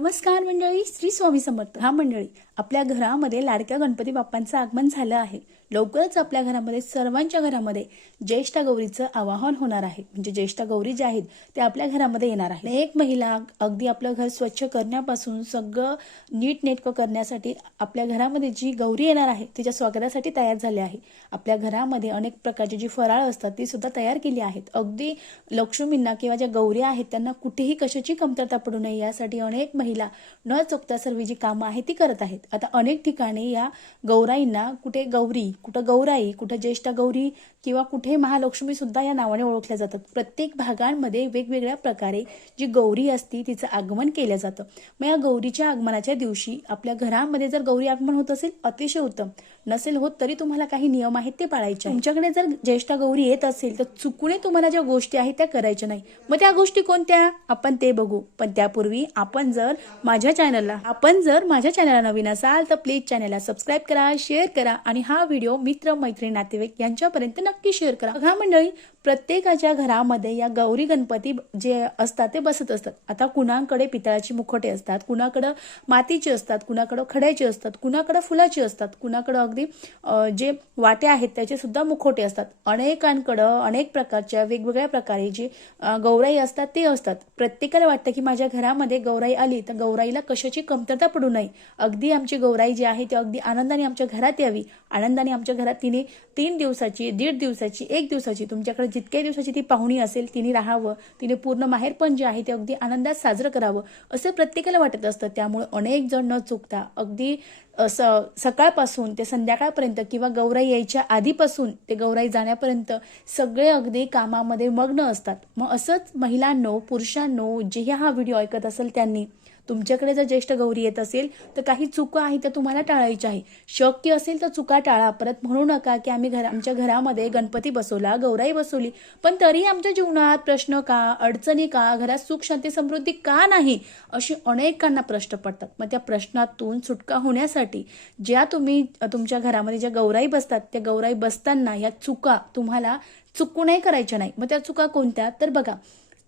नमस्कार मंडळी श्री स्वामी समर्थ. हा मंडळी आपल्या घरामध्ये लाडक्या गणपती बाप्पांचं आगमन झालं आहे. लवकरच आपल्या घरामध्ये सर्वांच्या घरामध्ये ज्येष्ठ गौरीचं आवाहन होणार आहे. म्हणजे ज्येष्ठ गौरी जे आहेत ते आपल्या घरामध्ये येणार आहे एक महिला अगदी आपलं घर स्वच्छ करण्यापासून सगळं नीट नेटकं करण्यासाठी आपल्या घरामध्ये जी गौरी येणार आहे तिच्या स्वागतासाठी तयार झाले आहे आपल्या घरामध्ये अनेक प्रकारची जी फराळ असतात ती सुद्धा तयार केली आहेत. अगदी लक्ष्मींना किंवा ज्या गौरी आहेत त्यांना कुठेही कशाची कमतरता पडू नये यासाठी अनेक महिला न चुकता सर्व जी कामं आहेत ती करत आहेत. आता अनेक ठिकाणी या गौराईंना कुठे गौरी कुठं गौराई कुठं ज्येष्ठ गौरी किंवा कुठे महालक्ष्मी सुद्धा या नावाने ओळखल्या जातात. प्रत्येक भागांमध्ये वेगवेगळ्या प्रकारे जी गौरी असती तिचं आगमन केलं जातं. मग या गौरीच्या आगमनाच्या दिवशी आपल्या घरामध्ये जर गौरी आगमन होत असेल अतिशय उत्तम. नसेल होत तरी तुम्हाला काही नियम आहेत ते पाळायचे तुमच्याकडे जर ज्येष्ठ गौरी येत असेल तर चुकूने तुम्हाला ज्या गोष्टी आहेत त्या करायच्या नाही. मग त्या गोष्टी कोणत्या? आपण ते बघू. पण त्यापूर्वी आपण जर माझ्या चॅनलला आपण जर माझ्या चॅनलला नवीन असाल तर प्लीज चॅनलला सबस्क्राईब करा शेअर करा आणि हा व्हिडिओ मित्र मैत्रिणी नातेवाईक यांच्यापर्यंत नक्की शेअर करा. हा मंडळी प्रत्येकाच्या घरामध्ये या गौरी गणपती जे असतात ते बसत असतात. आता कुणाकडे पितळाची मुखोटे असतात कुणाकडं मातीची असतात कुणाकडं खड्याची असतात कुणाकडं फुलाची असतात कुणाकडं अगदी जे वाटे आहेत त्याचे सुद्धा मुखोटे असतात. अनेकांकडं अनेक प्रकारच्या वेगवेगळ्या प्रकारे जे गौराई असतात ते असतात. प्रत्येकाला वाटतं की माझ्या घरामध्ये गौराई आली तर गौराईला कशाची कमतरता पडू नये? अगदी आमची गौराई जी आहे ती अगदी आनंदाने आमच्या घरात यावी. आनंदाने आमच्या घरात तिने तीन दिवसाची दीड दिवसाची एक दिवसाची तुमच्याकडे जितक्या दिवसाची ती पाहुणी असेल तिने राहावं तिने पूर्ण माहेरपण जे आहे ते अगदी आनंदात साजरं करावं असं प्रत्येकाला वाटत असतं. त्यामुळे अनेक जण न चुकता अगदी स सकाळपासून ते संध्याकाळपर्यंत किंवा गौराई यायच्या आधीपासून ते गौराई जाण्यापर्यंत सगळे अगदी कामामध्ये मग्न असतात. मग असंच महिलांनो पुरुषांनो जे हा व्हिडिओ ऐकत असेल त्यांनी तुमच्याकडे जर ज्येष्ठ गौरी येत असेल तर काही चुका आहे त्या तुम्हाला टाळायच्या आहे शक्य असेल तर चुका टाळा. परत म्हणू नका की आम्ही घर आमच्या घरामध्ये गणपती बसवला गौराई बसवली. पण तरी आमच्या जीवनात प्रश्न का अडचणी का घरात सुख शांती समृद्धी का नाही अशी अनेकांना प्रश्न पडतात. मग त्या प्रश्नातून सुटका होण्यासाठी ज्या तुम्ही तुमच्या घरामध्ये ज्या गौराई बसतात त्या गौराई बसताना या चुका तुम्हाला चुकू नाही करायच्या नाही. मग त्या चुका कोणत्या? तर बघा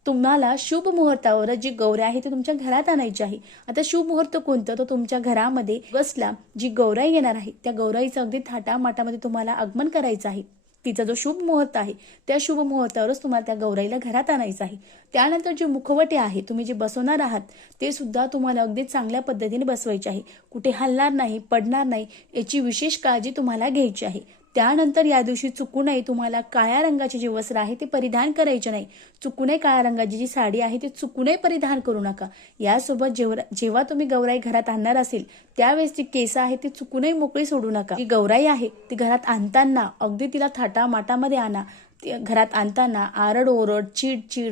तुम्हाला शुभ मुहूर्तावर जी गौऱ्या आहे ती तुमच्या घरात आणायची आहे. आता शुभ मुहूर्त कोणतं? तर तुमच्या घरामध्ये बसला जी गौराई येणार आहे त्या गौराईचं अगदी थाटामाटामध्ये तुम्हाला आगमन करायचं आहे. तिचा जो शुभ मुहूर्त आहे त्या शुभ मुहूर्तावरच तुम्हाला त्या गौराईला घरात आणायचं आहे. त्यानंतर जे मुखवटे आहे तुम्ही जे बसवणार आहात ते सुद्धा तुम्हाला अगदी चांगल्या पद्धतीने बसवायचे आहे. कुठे हलणार नाही पडणार नाही याची विशेष काळजी तुम्हाला घ्यायची आहे. त्यानंतर या दिवशी चुकूनही तुम्हाला काळ्या रंगाचे जे वस्त्र आहे ते परिधान करायचे नाही. चुकूनही काळ्या रंगाची जी साडी आहे ती चुकूनही परिधान करू नका. यासोबत जेव्हा जेव्हा तुम्ही गौराई घरात आणणार असेल त्यावेळेस जी केस आहे ती चुकूनही मोकळी सोडू नका. जी गौराई आहे ती घरात आणताना अगदी तिला थाटा माटामध्ये आणा. घरात आणताना आरड ओरड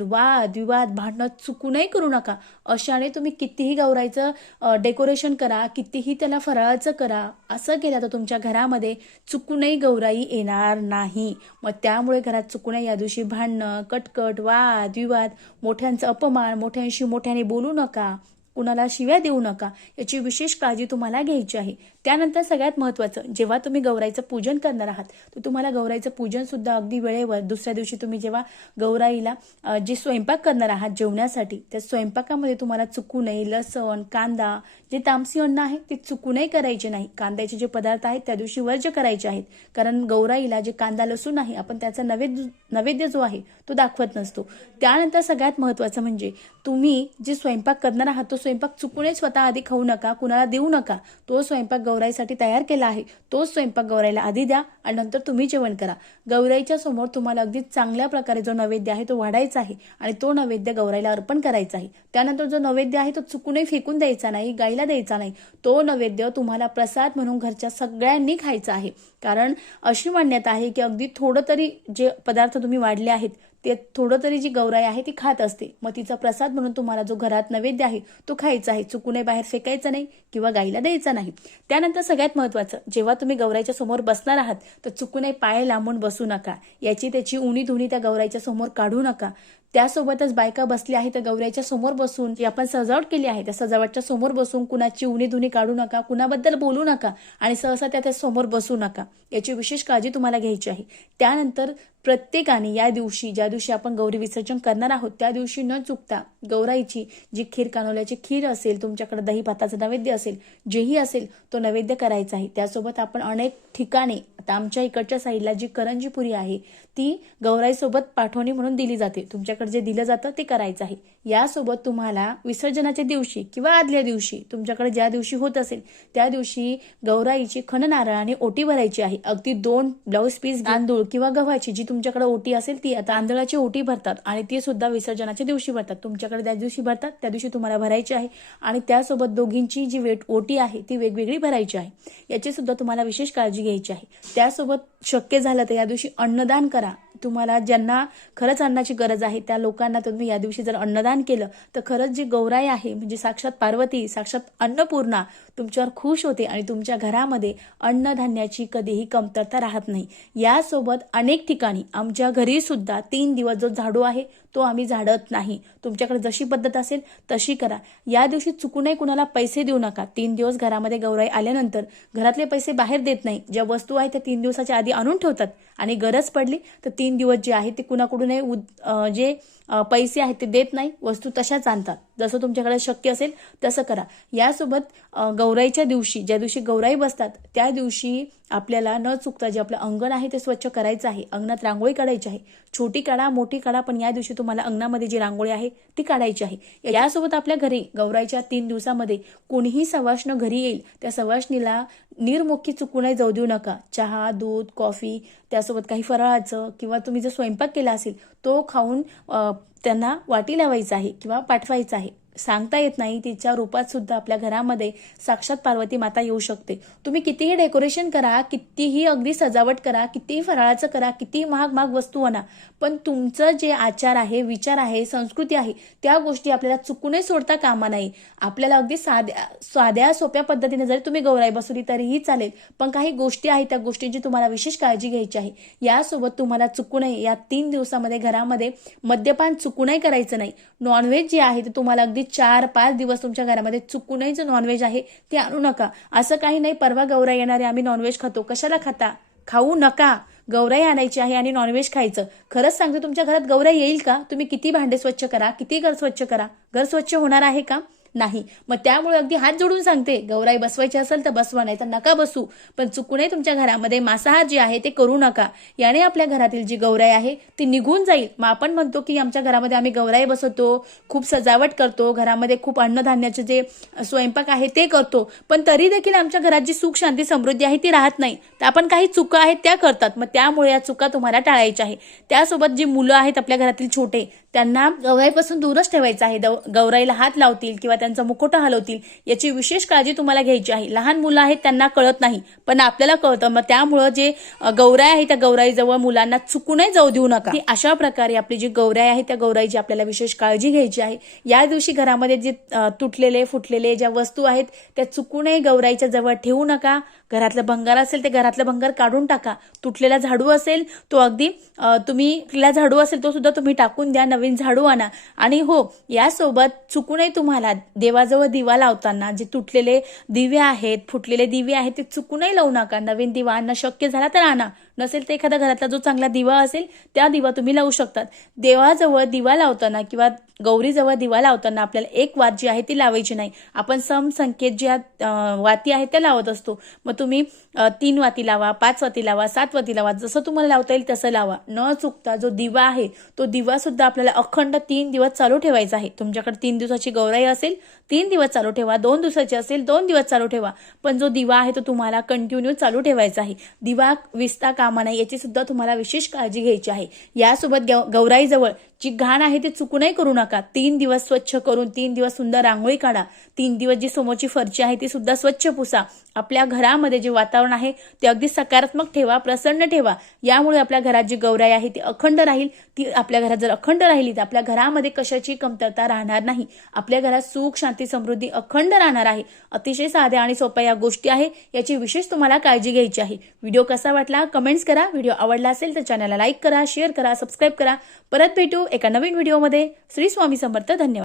वाद विवाद भांडणं चुकूनही करू नका. अशाने तुम्ही कितीही गौराईचं डेकोरेशन करा कितीही त्याला फराळाचं करा असं केलं तर तुमच्या घरामध्ये चुकूनही गौराई येणार नाही. मग त्यामुळे घरात चुकूनही या दिवशी भांडणं कटकट वाद विवाद मोठ्यांचं अपमान मोठ्यांशी मोठ्याने बोलू नका. कुणाला शिव्या देऊ नका. याची विशेष काळजी तुम्हाला घ्यायची आहे. त्यानंतर सगळ्यात महत्त्वाचं जेव्हा तुम्ही गौराईचं पूजन करणार आहात तर तुम्हाला गौराईचं पूजन सुद्धा अगदी वेळेवर दुसऱ्या दिवशी तुम्ही जेव्हा गौराईला जे स्वयंपाक करणार आहात जेवण्यासाठी त्या स्वयंपाकामध्ये तुम्हाला चुकू नये लसण कांदा जे तामसी अन्न आहे ते चुकूनही करायचे नाही. कांद्याचे जे पदार्थ आहेत त्या दिवशी वर्ज करायचे आहेत. कारण गौराईला जे कांदा लसूण आहे आपण त्याचा नैवेद्य नैवेद्य जो आहे तो दाखवत नसतो. त्यानंतर सगळ्यात महत्त्वाचं म्हणजे तुम्ही जे स्वयंपाक करणार आहात तो स्वयंपाक चुकूनही स्वतः आधी खाऊ नका कुणाला देऊ नका तो स्वयंपाक गौराईसाठी तयार केला आहे तोच स्वयंपाक गौराईला आधी द्या आणि नंतर तुम्ही जेवण करा. गौराईच्या समोर तुम्हाला अगदी चांगल्या प्रकारे जो नैवेद्य आहे तो वाढायचा आहे आणि तो नैवेद्य गौराईला अर्पण करायचा आहे. त्यानंतर जो नैवेद्य आहे तो चुकूनही फेकून द्यायचा नाही गाईला द्यायचा नाही. तो नैवेद्य तुम्हाला प्रसाद म्हणून घरच्या सगळ्यांनी खायचा आहे. कारण अशी मान्यता आहे की अगदी थोडं तरी जे पदार्थ तुम्ही वाढले आहेत ते थोडं तरी जी गौराई आहे ती खात असते. मग तिचा प्रसाद म्हणून तुम्हाला जो घरात नैवेद्य आहे तो खायचा आहे. चुकूनही बाहेर फेकायचा नाही किंवा गाईला द्यायचा नाही. त्यानंतर सगळ्यात महत्त्वाचं जेव्हा तुम्ही गौराईच्या समोर बसणार आहात तर चुकूनही पाय लांबून बसू नका. याची त्याची उणी धुणी त्या गौराईच्या समोर काढू नका. त्यासोबतच बायका बसल्या आहेत तर गौऱ्याच्या समोर बसून. जी आपण सजावट केली आहे. त्या सजावटच्या समोर बसून कुणाची उणी धुणी काढू नका कुणाबद्दल बोलू नका आणि सहसा त्या त्या समोर बसू नका. याची विशेष काळजी तुम्हाला घ्यायची आहे. त्यानंतर प्रत्येकाने या दिवशी ज्या दिवशी आपण गौरी विसर्जन करणार आहोत त्या दिवशी न चुकता गौराईची जी खीर कानवल्याची खीर असेल तुमच्याकडे दही भाताचं नैवेद्य असेल जेही असेल तो नैवेद्य करायचा आहे. त्यासोबत आपण अनेक ठिकाणी आता आमच्या इकडच्या साईडला जी करंजीपुरी आहे ती गौराईसोबत पाठवणी म्हणून दिली जाते. तुमच्याकडे जे दिलं जातं ते करायचं आहे. यासोबत तुम्हाला विसर्जनाच्या दिवशी किंवा आदल्या दिवशी तुमच्याकडे ज्या दिवशी होत असेल त्या दिवशी गौराईची खण नारळाने ओटी भरायची आहे. अगदी दोन ब्लाऊज पीस तांदूळ किंवा गव्हाची जी तुमच्याकडे ओटी असेल ती तांदळाची ओटी भरतात आणि ती सुद्धा विसर्जनाच्या दिवशी भरतात. तुमच्याकडे त्या दिवशी भरतात त्या दिवशी तुम्हाला भरायची आहे आणि त्यासोबत दोघींची जी वेट ओटी आहे ती वेगवेगळी भरायची आहे. याची सुद्धा तुम्हाला विशेष काळजी घ्यायची आहे. त्यासोबत शक्य झालं तर या दिवशी अन्नदान करा. तुम्हाला ज्यांना खरंच अन्नाची गरज आहे त्या लोकांना तुम्ही या दिवशी जर अन्नदान केलं तर खरंच जी गौराई आहे म्हणजे साक्षात पार्वती साक्षात अन्नपूर्णा तुमच्यावर खुश होते आणि तुमच्या घरामध्ये अन्नधान्याची कधीही कमतरता राहत नाही. यासोबत अनेक ठिकाणी आमच्या घरी सुद्धा तीन दिवस जो झाडू आहे तो आम्ही झाडत नाही. तुमच्याकडे जशी पद्धत असेल तशी करा. या दिवशी चुकूनही कुणाला पैसे देऊ नका. तीन दिवस घरामध्ये गौराई आल्यानंतर घरातले पैसे बाहेर देत नाही. ज्या वस्तू आहेत त्या तीन दिवसाच्या आधी आणून ठेवतात. आणि गरज पडली तर तीन दिवस जे आहे ते कुणाकडूनही उद- जे पैसे आहेत ते देत नाही. वस्तू तशाच आणतात. जसं तुमच्याकडे शक्य असेल तसं करा. यासोबत गौराईच्या दिवशी ज्या दिवशी गौराई बसतात त्या दिवशी आपल्याला न चुकता जे आपलं अंगण आहे ते स्वच्छ करायचं आहे. अंगणात रांगोळी काढायची आहे. छोटी काढा मोठी काढा पण या दिवशी तुम्हाला अंगणामध्ये जी रांगोळी आहे ती काढायची आहे. यासोबत आपल्या घरी गौराईच्या तीन दिवसामध्ये कोणीही सवाष्ण घरी येईल त्या सवाष्णीला निरमुखी चुकूनही जाऊ देऊ नका. चहा दूध कॉफी त्यासोबत काही फराळाचं किंवा तुम्ही जर स्वयंपाक केला असेल तो खाऊन त्यांना वाटी लावायचं आहे किंवा पाठवायचं आहे. सांगता येत नाही तिच्या रूपात सुद्धा आपल्या घरामध्ये साक्षात पार्वती माता येऊ शकते. तुम्ही कितीही डेकोरेशन करा कितीही अगदी सजावट करा कितीही फराळाचं करा कितीही महाग महाग वस्तू आणा पण तुमचं जे आचार आहे विचार आहे संस्कृती आहे त्या गोष्टी आपल्याला चुकूनही सोडता कामा नाही. आपल्याला अगदी साध्या साध्या सोप्या पद्धतीने जरी तुम्ही गौराई बसवली तरीही चालेल पण काही गोष्टी आहेत त्या गोष्टींची तुम्हाला विशेष काळजी घ्यायची आहे. यासोबत तुम्हाला चुकूनही या तीन दिवसामध्ये घरामध्ये मद्यपान चुकूनही करायचं नाही. नॉनव्हेज जे आहे ते तुम्हाला अगदी चार पाच दिवस तुमच्या घरामध्ये चुकूनही जे नॉनव्हेज आहे ते आणू नका. असं काही नाही परवा गौराई येणारे आम्ही नॉनव्हेज खातो. कशाला खाता? खाऊ नका. गौराई आणायची आहे आणि नॉनव्हेज खायचं. खरंच सांगते तुमच्या घरात गौराई येईल का? तुम्ही किती भांडे स्वच्छ करा किती घर स्वच्छ करा? घर स्वच्छ होणार आहे का? नाही. मग त्यामुळे अगदी हात जोडून सांगते गौराई बसवायची असेल तर बसवा नाही तर नका बसू. पण चुकूनही तुमच्या घरामध्ये मांसाहार जे आहे ते करू नका. याने आपल्या घरातील जी गौराई आहे ती निघून जाईल. मग आपण म्हणतो की आमच्या घरामध्ये आम्ही गौराई बसवतो खूप सजावट करतो घरामध्ये खूप अन्नधान्याचे जे स्वयंपाक आहे ते करतो. पण तरी देखील आमच्या घरात जी सुख शांती समृद्धी आहे ती राहत नाही. तर आपण काही चुका आहेत त्या करतात. मग त्यामुळे या चुका तुम्हाला टाळायच्या आहे. त्यासोबत जी मुलं आहेत आपल्या घरातील छोटे त्यांना गौराईपासून दूरच ठेवायचं आहे. गौराईला हात लावतील किंवा त्यांचा मुखोटा हलवतील याची विशेष काळजी तुम्हाला घ्यायची आहे. लहान मुलं आहेत त्यांना कळत नाही पण आपल्याला कळतं. मग त्यामुळं जे गौराई आहे त्या गौराईजवळ मुलांना चुकूनही जाऊ देऊ नका. ही. अशा प्रकारे आपली जी गौराई आहे त्या गौराईची आपल्याला विशेष काळजी घ्यायची आहे. या दिवशी घरामध्ये जे तुटलेले फुटलेले ज्या वस्तू आहेत त्या चुकूनही गौराईच्या जवळ ठेवू नका. घरातलं भंगार असेल ते घरातलं भंगार काढून टाका. तुटलेला झाडू असेल तो अगदी तुम्ही झाडू असेल तो सुद्धा तुम्ही टाकून द्या. नवीन झाडू आणा. आणि हो यासोबत चुकूनही तुम्हाला देवाजवळ दिवा लावताना जे तुटलेले दिवे आहेत फुटलेले दिवे आहेत ते चुकूनही लावू नका. नवीन दिवा आणणं शक्य झाला तर आणा. नसेल तर एखादा घरातला जो चांगला दिवा असेल त्या दिवा तुम्ही लावू शकतात. देवाजवळ दिवा लावताना किंवा गौरीजवळ दिवा लावताना आपल्याला एक वात जी आहे ती लावायची नाही. आपण सम संख्येत ज्या वाती आहेत त्या लावत असतो. मग तुम्ही तीन वाती लावा पाच वाती लावा सात वाती लावा जसं तुम्हाला लावता येईल तसं लावा. न चुकता जो दिवा आहे तो दिवा सुद्धा आपल्याला अखंड तीन दिवस चालू ठेवायचा आहे. तुमच्याकडे तीन दिवसाची गौराई असेल तीन दिवस चालू ठेवा. दोन दिवसाची असेल दोन दिवस चालू ठेवा. पण जो दिवा आहे तो तुम्हाला कंटिन्यू चालू ठेवायचा आहे. दिवा विस्ता कामा नाही याची सुद्धा तुम्हाला विशेष काळजी घ्यायची आहे. यासोबत गौराईजवळ जी घाण आहे ती चुकूनही करू नका. तीन दिवस स्वच्छ करून तीन दिवस सुंदर रांगोळी काढा. तीन दिवस जी समोरची फरची आहे ती सुद्धा स्वच्छ पुसा. आपल्या घरामध्ये जे वातावरण आहे ते अगदी सकारात्मक ठेवा प्रसन्न ठेवा. यामुळे आपल्या घरात जी गौराई आहे ती अखंड राहील. ती आपल्या घरात जर अखंड राहिली तर आपल्या घरामध्ये कशाची कमतरता राहणार नाही. आपल्या घरात सुख शांती समृद्धी अखंड राहणार आहे. अतिशय साध्या आणि सोप्या या गोष्टी आहे याची विशेष तुम्हाला काळजी घ्यायची आहे. व्हिडिओ कसा वाटला? कमेंट्स करा. व्हिडिओ आवडला असेल तर चॅनलला लाईक करा शेअर करा सबस्क्राईब करा. परत भेटू एका नवीन व्हिडिओमध्ये. श्री स्वामी समर्थ. धन्यवाद.